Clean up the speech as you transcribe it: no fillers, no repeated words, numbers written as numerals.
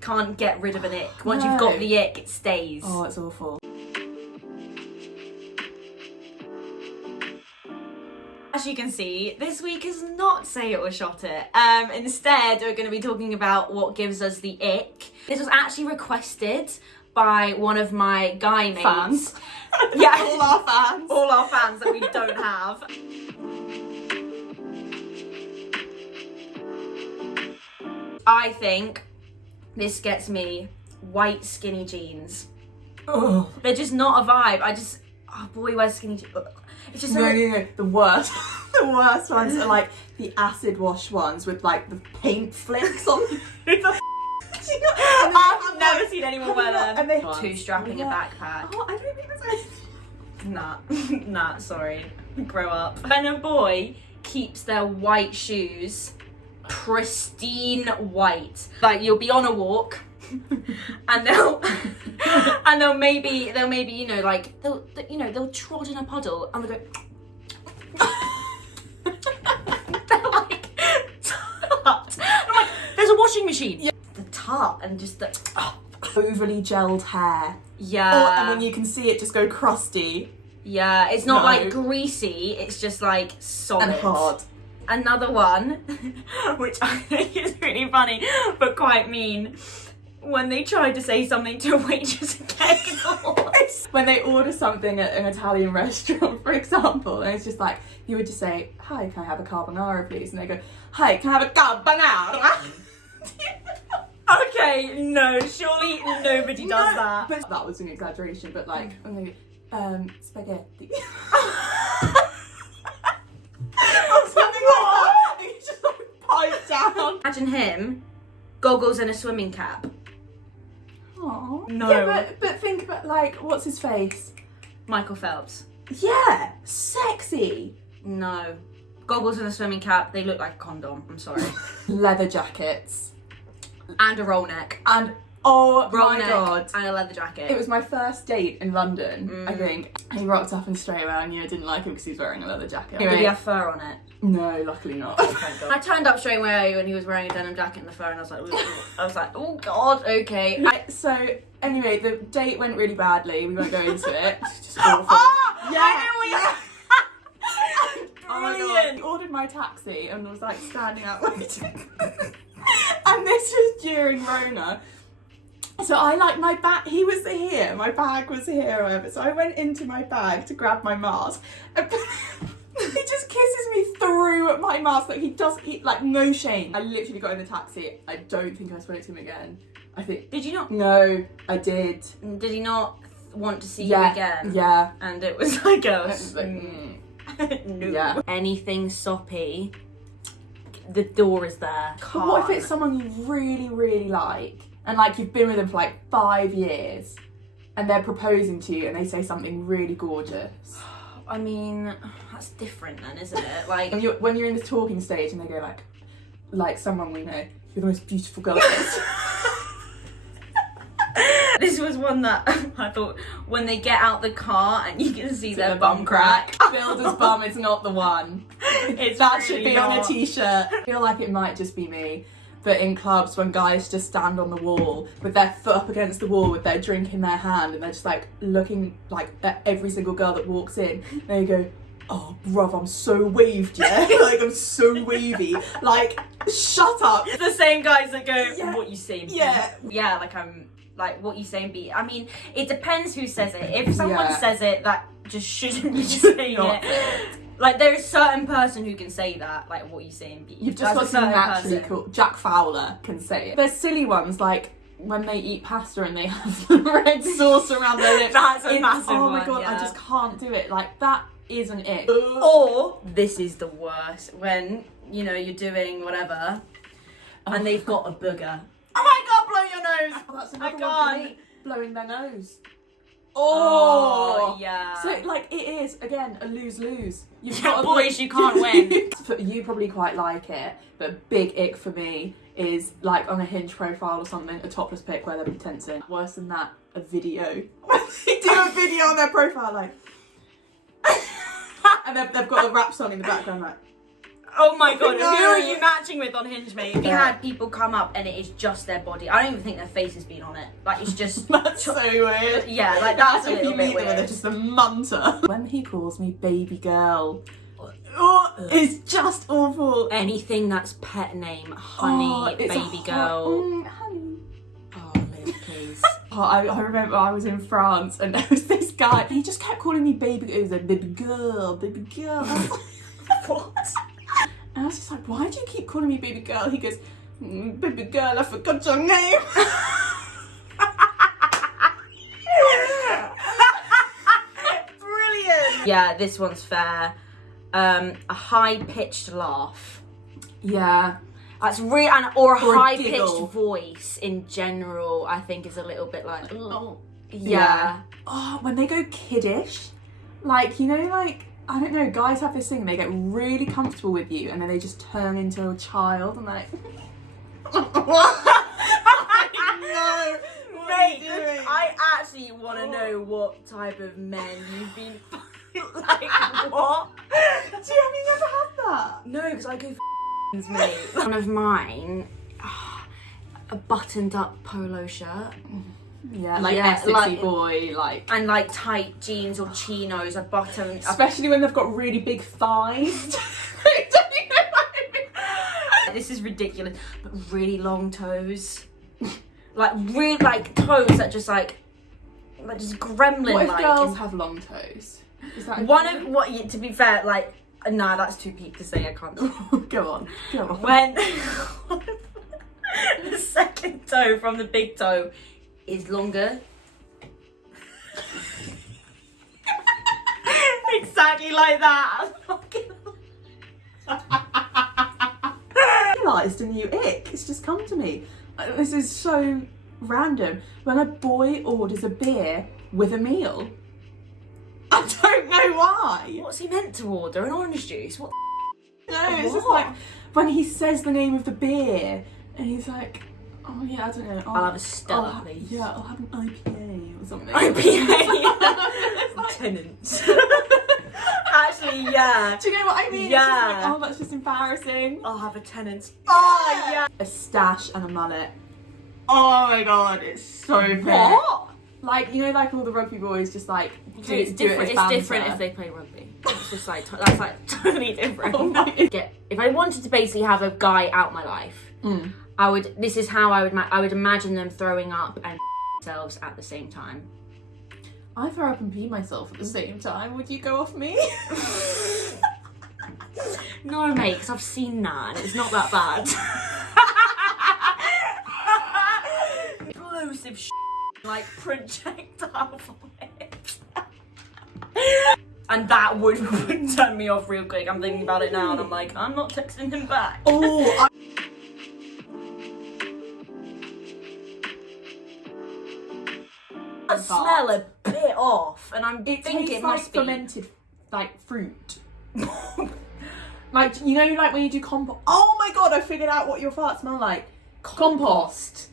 can't get rid of an ick. Once you've got the ick, it stays. Oh, it's awful. As you can see, this week is not Say It or Shot It. Instead, we're going to be talking about what gives us the ick. This was actually requested by one of my guy mates. Fans. Yeah. All our fans. All our fans that we don't have. I think this gets me white skinny jeans. Oh. They're just not a vibe. Oh, boy wears skinny jeans. It's just No. The worst. The worst ones are like the acid wash ones with like the paint flicks on. I've never seen anyone wear them. And they Two strapping a backpack. Oh, I don't think that's Nah, sorry. Grow up. When a boy keeps their white shoes pristine white, like you'll be on a walk and they'll maybe they'll trod in a puddle and they'll go they're like tut. I'm like, there's a washing machine. Yeah. The tut and just the overly gelled hair. yeah. And then you can see it just go crusty. Yeah, it's not like greasy, it's just like solid. And hard. Another one, which I think is really funny, but quite mean, when they try to say something to a waitress and get ignored. When they order something at an Italian restaurant, for example, and it's just like, you would just say, "Hi, can I have a carbonara, please?" And they go, "Hi, can I have a carbonara?" Okay, no, surely nobody does that. But that was an exaggeration, but like, when they go, spaghetti. Or something like that. And you just like pipe down. Imagine him, goggles and a swimming cap. Aww. No. Yeah, but think about like, what's his face? Michael Phelps. Yeah, sexy. No. Goggles and a swimming cap, they look like a condom, I'm sorry. Leather jackets. And a roll neck. And oh Roll my neck god. and a leather jacket. It was my first date in London, I think. He rocked up and straight away I knew I didn't like him because he was wearing a leather jacket. Did he have fur on it? No, luckily not. I turned up straight away when he was wearing a denim jacket and the fur, and I was like, oh god, okay. So anyway, the date went really badly. We won't go into it. It's just awful. I Oh my god. Brilliant. He ordered my taxi and was like standing out waiting. And this was during Rona. So I like my bag, he was here, my bag was here or whatever. So I went into my bag to grab my mask. And he just kisses me through my mask. Like he like no shame. I literally got in the taxi. I don't think I spoke to him again. I think. Did you not? No, I did. Did he not want to see you again? Yeah. And it was like a no. Yeah. Anything soppy, the door is there. But what if it's someone you really, really like? And like you've been with them for like 5 years and they're proposing to you and they say something really gorgeous. I mean, that's different then, isn't it? Like When you're in the talking stage and they go like someone we know, "You're the most beautiful girl I've ever." this was one that I thought when they get out the car and you can see their bum crack. Builder's bum is not the one. That should be on a t-shirt. I feel like it might just be me. But in clubs, when guys just stand on the wall with their foot up against the wall with their drink in their hand and they're just like looking like at every single girl that walks in, they go, "Oh, bruv, I'm so waved, yeah? Like, I'm so wavy." Like, shut up. It's the same guys that go, Yeah. "What you saying?" Yeah. Yeah, like I'm like, "What you saying?" Be. I mean, it depends who says it. If someone says it, that just shouldn't be saying not. it. Like there is a certain person who can say that, like, "What you saying?" Be. You've just got to be naturally cool. Jack Fowler can say it. There's silly ones like when they eat pasta and they have the red sauce around their lips. That's a massive Oh my one, god, yeah. I just can't do it. Like that isn't it. Or this is the worst when you're doing whatever, and they've got a booger. Oh my god, blow your nose! Oh, that's I another one can't. for me. Blowing their nose. Oh yeah. So like it is again a lose-lose. You've Yeah, got boys, you can't win. You probably quite like it, but a big ick for me is like on a Hinge profile or something, a topless pic where they're pretending. Worse than that, a video. They do a video on their profile like, and they've got a rap song in the background like. Oh my god, No. who are you matching with on Hinge, mate? We had people come up and it is just their body. I don't even think their face has been on it. Like, it's just... That's so weird. Yeah, like, that's a if little you bit meet them and they're weird. just a munter. When he calls me baby girl, oh, it's just awful. Anything that's pet name, honey, it's a baby girl. honey. Oh, Liv, please. Oh, I remember I was in France and there was this guy and he just kept calling me baby. It was like baby girl, baby girl. I was like, what? And I was just like, why do you keep calling me baby girl? He goes, baby girl, I forgot your name. Brilliant. Yeah, this one's fair. A high-pitched laugh. Yeah. That's real, or a Or a high-pitched giggle. voice in general. I think is a little bit like, Oh. yeah. Oh, when they go kiddish, like, you know, like, I don't know, guys have this thing, they get really comfortable with you and then they just turn into a child and they're like, no, Mate, I actually want to know what type of men you've been. Like, what? Have you never had that? No, because I go mate. One of mine, a buttoned up polo shirt. Yeah, like Yeah, Essexy like- boy, like. And like tight jeans or chinos, a button. Especially when they've got really big thighs. Don't you know what I mean? This is ridiculous, but really long toes. Like really, like toes that just like just gremlin What if like. girls have long toes? Is that One of what? To be fair, like nah, that's too peak to say. I can't. Go on. When the second toe from the big toe is longer. Exactly like that. I realised a new ick. It's just come to me. This is so random. When a boy orders a beer with a meal, I don't know why. What's he meant to order? An orange juice? What? No, it's just What? like when he says the name of the beer and he's like, oh yeah, I don't know. I'll have a Stella, please. Yeah, I'll have an IPA or something. IPA. Tenants. Actually, yeah. Do you know what I mean? Yeah. It's just like, oh, that's just embarrassing. I'll have a tenants. Oh yeah. A stash and a mullet. Oh my god, it's so bad. What? Like, you know, like all the rugby boys just like do It's it different. as It's banter. different if they play rugby. It's just like that's like totally different. Oh my- If I wanted to basically have a guy out my life, I would. This is how I would imagine them throwing up and themselves at the same time. I throw up and pee myself at the same time. Would you go off me? No, mate, because I've seen that and it's not that bad. Explosive like projectile vomit. And that would turn me off real quick. I'm thinking about it now and I'm like, I'm not texting him back. Oh, I smell a bit off and I'm it thinking tastes it like must be. fermented, like fruit. Like, you know, like when you do compost. Oh my god, I figured out what your farts smell like. Compost.